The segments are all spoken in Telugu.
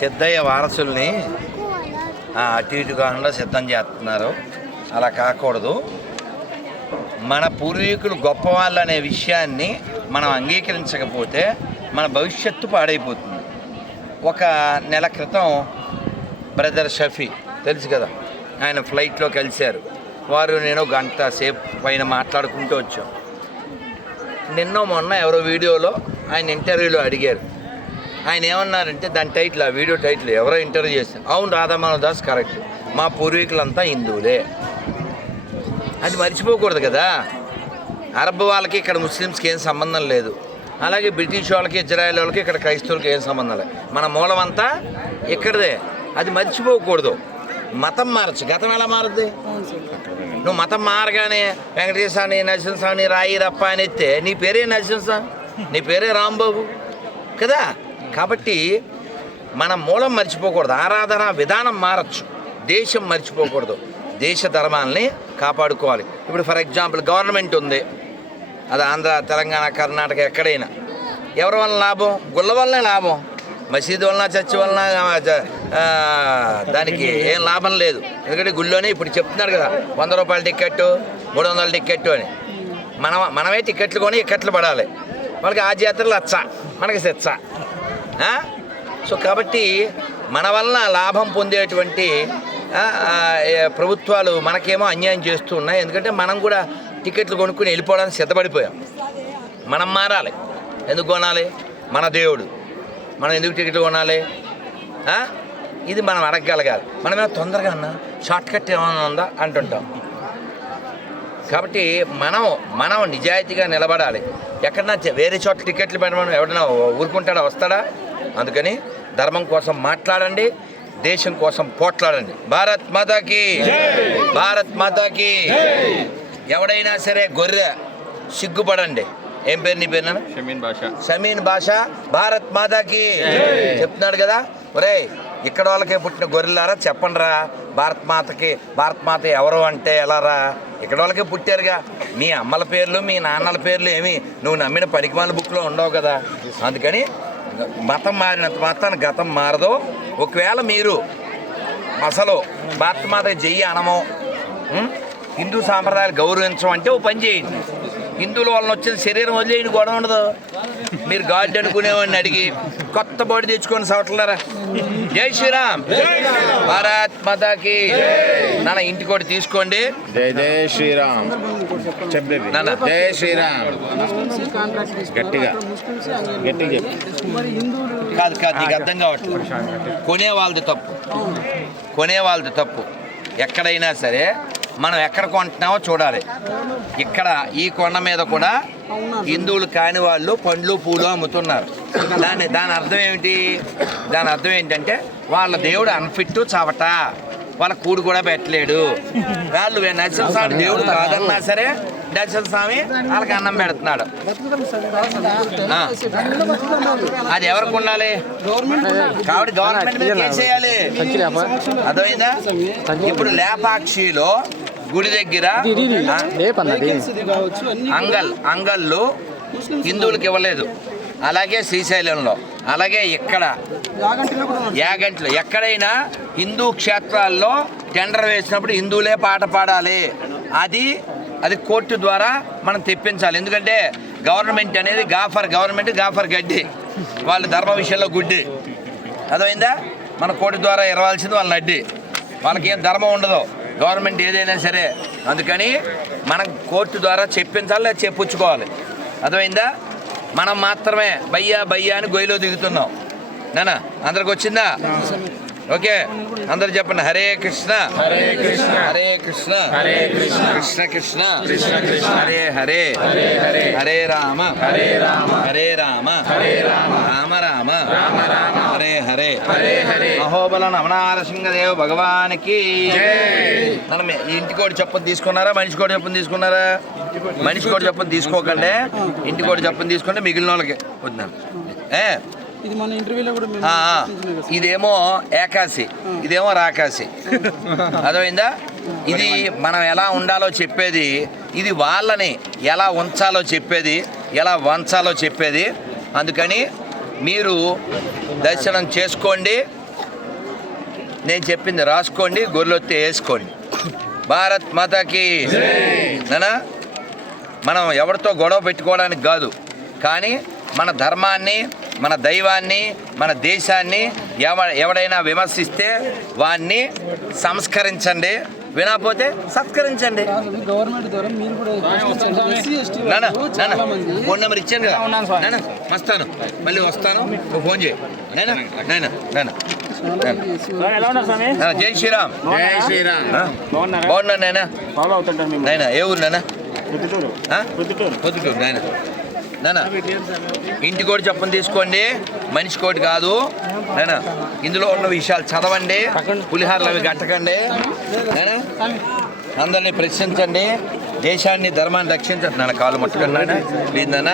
సిద్ధయ్య వారసుల్ని ఆ, అటు ఇటు కాకుండా సిద్ధం చేస్తున్నారు. అలా కాకూడదు. మన పూర్వీకులు గొప్పవాళ్ళు అనే విషయాన్ని మనం అంగీకరించకపోతే మన భవిష్యత్తు పాడైపోతుంది. ఒక నెల క్రితం బ్రదర్ షఫీ తెలుసు కదా ఆయన ఫ్లైట్లో కలిశారు. వారు నేను గంట సేపు పైన మాట్లాడుకుంటూ వచ్చాం. నిన్న మొన్న ఎవరో వీడియోలో ఆయన ఇంటర్వ్యూలో అడిగారు. ఆయన ఏమన్నారంటే దాని టైటిల్ ఆ వీడియో టైటిల్ ఎవరో ఇంటర్వ్యూ చేస్తారు అవును రాధామాధవ్ దాస్ కరెక్ట్ మా పూర్వీకులంతా హిందువులే. అది మర్చిపోకూడదు కదా. అరబ్ వాళ్ళకి ఇక్కడ ముస్లిమ్స్కి ఏం సంబంధం లేదు. అలాగే బ్రిటిష్ వాళ్ళకి ఇజ్రాయెల్ వాళ్ళకి ఇక్కడ క్రైస్తవులకి ఏం సంబంధం లేదు. మన మూలం అంతా ఇక్కడదే. అది మర్చిపోకూడదు. మతం మారచ్చు గతం ఎలా మారుద్ది? నువ్వు మతం మారగానే వెంకటేశ్వరాని నరసింహస్వామి రాయి రప్ప అని ఎత్తే నీ పేరే నరసింహస్వామి? నీ పేరే రాంబాబు? కదా? కాబట్టి మన మూలం మర్చిపోకూడదు ఆరాధన విధానం మారచ్చు దేశం మర్చిపోకూడదు దేశ ధర్మాల్ని కాపాడుకోవాలి. ఇప్పుడు ఫర్ ఎగ్జాంపుల్ గవర్నమెంట్ ఉంది అది ఆంధ్ర తెలంగాణ కర్ణాటక ఎక్కడైనా. ఎవరి వల్ల లాభం? గుళ్ళ వల్లనే లాభం. మసీదు వలన చర్చి వలన దానికి ఏం లాభం లేదు. ఎందుకంటే గుళ్ళోనే ఇప్పుడు చెప్తున్నారు కదా వంద రూపాయల టికెట్ మూడు వందల టికెట్ అని. మనం మనమే టికెట్లు కొని ఇక్కట్లు పడాలి. వాళ్ళకి ఆ జాతరలు అచ్చ మనకి సెచ్చ సో కాబట్టి మన వలన లాభం పొందేటువంటి ప్రభుత్వాలు మనకేమో అన్యాయం చేస్తూ ఉన్నాయి. ఎందుకంటే మనం కూడా టికెట్లు కొనుక్కుని వెళ్ళిపోవడానికి సిద్ధపడిపోయాం. మనం మారాలి. ఎందుకు కొనాలి? మన దేవుడు. మనం ఎందుకు టికెట్లు కొనాలి? ఇది మనం అడగగలగాలి. మనమేమో తొందరగా అన్నా షార్ట్ కట్ ఏమైనా ఉందా అంటుంటాం. కాబట్టి మనం మనం నిజాయితీగా నిలబడాలి. ఎక్కడన్నా వేరే చోట్ల టికెట్లు పెట్టమని ఎవడన్నా ఊరుకుంటాడా వస్తాడా? అందుకని ధర్మం కోసం మాట్లాడండి దేశం కోసం పోట్లాడండి. భారత్ మాతాకి భారత్ మాతాకి. ఎవడైనా సరే గొర్రె సిగ్గుపడండి. ఏం పేరు నీ పేరు? షమీన్ భాష సమీన్ భాష భారత్ మాతాకి. చెప్తున్నాడు కదా ఒరే ఇక్కడ వాళ్ళకే పుట్టిన గొర్రెలారా? చెప్పండి రా భారత్ మాతకి భారత్ మాత ఎవరు అంటే ఎలా రా ఇక్కడ వాళ్ళకే పుట్టారుగా. మీ అమ్మల పేర్లు మీ నాన్నల పేర్లు ఏమి? నువ్వు నమ్మిన పనికిమాల బుక్లో ఉండవు కదా. అందుకని మతం మారినంత మాత్రాన గతం మారదు. ఒకవేళ మీరు అసలు భారత మాత జయ్యి అనము హిందూ సాంప్రదాయాలు గౌరవించడం అంటే ఓ పని చేయండి. హిందువుల వలన వచ్చిన శరీరం వదిలేయండి గొడవ ఉండదు. మీరు గాడ్ అనుకునేవాడిని అడిగి కొత్త బాడీ తెచ్చుకొని సవట్లరా జై శ్రీరామ్. భారత్ మాతాకి. నాన్న ఇంటికి కూడా తీసుకోండి. జై జై శ్రీరామ్. చెప్పేది నాన్న. జై శ్రీరామ్. గట్టిగా. గట్టిగా కాదు కాదు నీకు అర్థం కావట్లేదు. కొనే వాళ్ళది తప్పు. కొనే వాళ్ళది తప్పు. ఎక్కడైనా సరే మనం ఎక్కడ కొంటున్నామో చూడాలి. ఇక్కడ ఈ కొండ మీద కూడా హిందువులు కాని వాళ్ళు పండ్లు పూలు అమ్ముతున్నారు. దాని దాని అర్థం ఏమిటి? దాని అర్థం ఏంటంటే వాళ్ళ దేవుడు అన్ఫిట్ చవట. వాళ్ళ కూడు కూడా పెట్టలేడు. వాళ్ళు నరసింహస్వామి దేవుడు కాదన్నా సరే నరసింహస్వామి వాళ్ళకి అన్నం పెడుతున్నాడు. అది ఎవరికి ఉండాలి? కాబట్టి గవర్నమెంట్ మీద వేయాలి అర్థమైందా? ఇప్పుడు లేపాక్షిలో గుడి దగ్గర అంగల్ అంగళ్ళు హిందువులకు ఇవ్వలేదు. అలాగే శ్రీశైలంలో అలాగే ఇక్కడ. యాగంటిలో ఎక్కడైనా హిందూ క్షేత్రాల్లో టెండర్ వేసినప్పుడు హిందువులే పాట పాడాలి. అది అది కోర్టు ద్వారా మనం తెప్పించాలి. ఎందుకంటే గవర్నమెంట్ అనేది గాఫర్ గవర్నమెంట్ గాఫర్ గడ్డి. వాళ్ళ ధర్మ విషయంలో గుడ్డి. అర్థమైందా? మన కోర్టు ద్వారా ఇరవాల్సింది వాళ్ళ అడ్డి వాళ్ళకి ఏం ధర్మం ఉండదు. గవర్నమెంట్ ఏదైనా సరే అందుకని మనం కోర్టు ద్వారా చెప్పించాలి లేదా చెప్పుచ్చుకోవాలి. అర్థమైందా? మనం మాత్రమే బయ్యా బయ్యా అని గొయ్యిలో దిగుతున్నాం. నానా అందరికి వచ్చిందా? ఓకే అందరు చెప్పండి. హరే కృష్ణ. హరే కృష్ణ. హరే కృష్ణ. హరే కృష్ణ. కృష్ణ కృష్ణ. కృష్ణ కృష్ణ. హరే హరే. హరే రామ. హరే రామ. హరే రామ. హరే రామ. హరే అహోబల నమనారసింహదేవ భగవానికి. మనం ఇంటి కోడి చెప్పని తీసుకున్నారా? మనిషి కోడి చెప్పని తీసుకున్నారా? మనిషి కోడి చెప్పని తీసుకోకండి. ఇంటి కోడి చెప్పని తీసుకుంటే మిగిలిన వాళ్ళకి వద్దాం ఏ? ఇది మన ఇంటర్వ్యూలో కూడా మేము ఆ, ఆ. చర్చించినాం కదా. ఇదేమో ఏకాశి. ఇదేమో రాకాశి. అర్థమైందా? ఇది మనం ఎలా ఉండాలో చెప్పేది ఇది వాళ్ళని ఎలా ఉంచాలో చెప్పేది ఎలా వంచాలో చెప్పేది. అందుకని మీరు దర్శనం చేసుకోండి. నేను చెప్పింది రాసుకోండి గొర్రెలొత్తి వేసుకోండి. భారత్ మాతాకి నానా మనం ఎవరితో గొడవ పెట్టుకోవడానికి కాదు. కానీ మన ధర్మాన్ని మన దైవాన్ని మన దేశాన్ని ఎవ ఎవడైనా విమర్శిస్తే వాన్ని సంస్కరించండి. వినకపోతే సత్కరించండి. ఫోన్ నెంబర్ ఇచ్చాను కదా. నాన్న వస్తాను. మళ్ళీ వస్తాను. నువ్వు ఫోన్ చేయి. నాన్న, జై శ్రీరామ్. జై శ్రీరామ్. బాగున్నాను నాయన ఏ ఊరు నాయన? ప్రొద్దుటూరు పొద్దుటూరు నాయన. నానా ఇంటి కోటి చెప్పని తీసుకోండి. మనిషి కోటి కాదు. నానా ఇందులో ఉన్న విషయాలు చదవండి. పులిహారలు అవి కట్టకండి నాయన అందరినీ ప్రశ్నించండి. దేశాన్ని ధర్మాన్ని రక్షించండి. నాన్న కాలు ముట్టకండి నాయన ప్లీజ్ నాన్న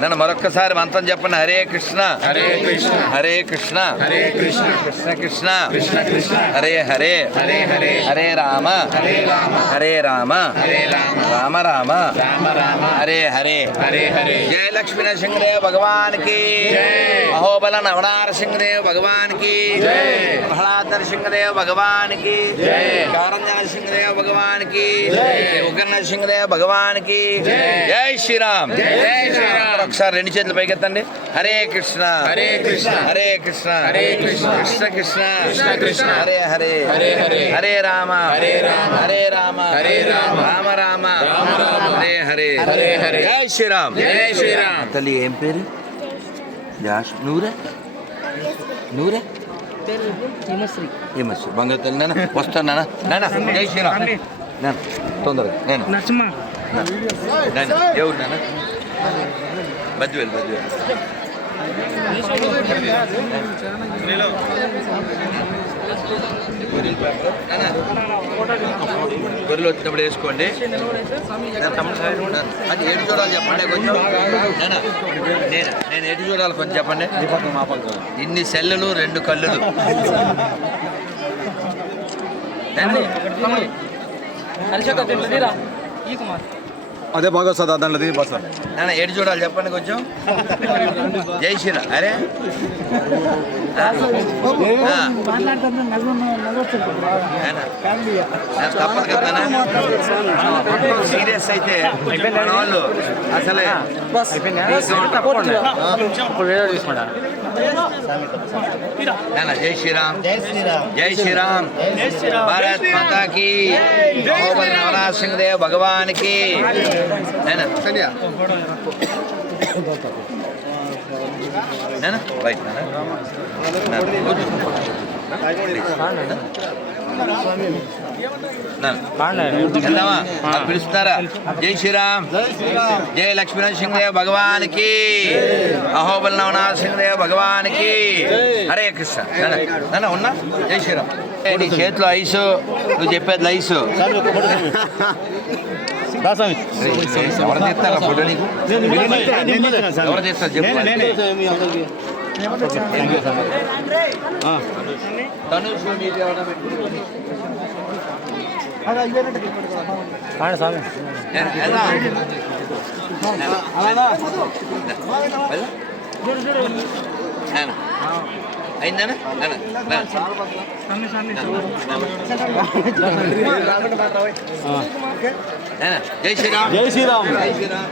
నాన్న మరొక్కసారి మంత్రం చెప్పండి. హరే కృష్ణ. హరే కృష్ణ. హరే కృష్ణ. హరే కృష్ణ. కృష్ణ కృష్ణ. కృష్ణ కృష్ణ. హరే హరే. హరే హరే. హరే రామ. హరే రామ. హరే రామ. హరే రామ. రామ రామ. రామ రామ. హరే హరే. హరే హరే. జయ లక్ష్మీ నరసింహదేవ్ భగవాన్కి జై. అహోబల నవనారసింహదేవ్ భగవాన్కి జై. ప్రహ్లాద్ నరసింహదేవ్ భగవాన్కి. కారంజ నరసింహదేవ్ భగవాన్కి జై. ఉగ్ర నరసింహదేవ్ భగవాన్కి జై. జై శ్రీరామ్. జై శ్రీరామ్. ఒకసారి రెండు చేతులు పైకెత్తండి. హరే కృష్ణ. హరే కృష్ణ. హరే కృష్ణ. హరే కృష్ణ. కృష్ణ కృష్ణ. కృష్ణ కృష్ణ. హరే హరే. హరే హరే. హరే రామ. హరే రామ. హరే రామ. హరే రామ. రామ రామ. రామ రామ. హరే హరే. హరే హరే. జై శ్రీరామ్. జై శ్రీరామ్. తల్లి ఏం పేరు? యాష్ నూరే? నూరే? ఏమస్సు? బంగారు తల్లి నాన్న వస్తాను నాన్న నాన్న జై శ్రీరామ్. నాన్న తొందరగా నేను? నరసింహ. ఎవరు నాన్న బద్వేలు బద్వేలు గొర్రెలు వచ్చినప్పుడు వేసుకోండి. అది ఎటు చూడాలి చెప్పండి కొంచెం. నేను నేను ఎటు చూడాలి కొంచెం చెప్పండి. ఇన్ని సెల్లులు రెండు కళ్ళులు నాన్న, అదే బాగా వస్తుంది దాంట్లో బస్ నాన్న ఎటు చూడాలి చెప్పండి కొంచెం. జై శ్రీరామ్. అరే. తప్పదు కదా సీరియస్ అయితే మన వాళ్ళు అసలే జై శ్రీరామ్ జై శ్రీరామ్ భారత్ మాతా की। గోపల్ నవరాజ్ సింగ్ దేవ్ భగవాన్ की। నాన్న నాన్న రైట్. నాన్న వెళ్దామా అది పిలుస్తున్నారా జై శ్రీరామ్ జై లక్ష్మీనాథ్ సింగ్దేవ్ భగవానికి అహోబల్ నవనాథ్ సింగ్దేవ్ భగవానికి హరే కృష్ణ నాన్న, ఉన్నా జై శ్రీరామ్ నీ చేతిలో ఐసు నువ్వు చెప్పేది ఐసు ఎవరు తీస్తారా ఫోటో నీకు ఎవరు తీస్తారు చెప్పు తనుష్ నాన్న. అయిందనా జై శ్రీరామ్. జై శ్రీరామ్. జై శ్రీరామ్.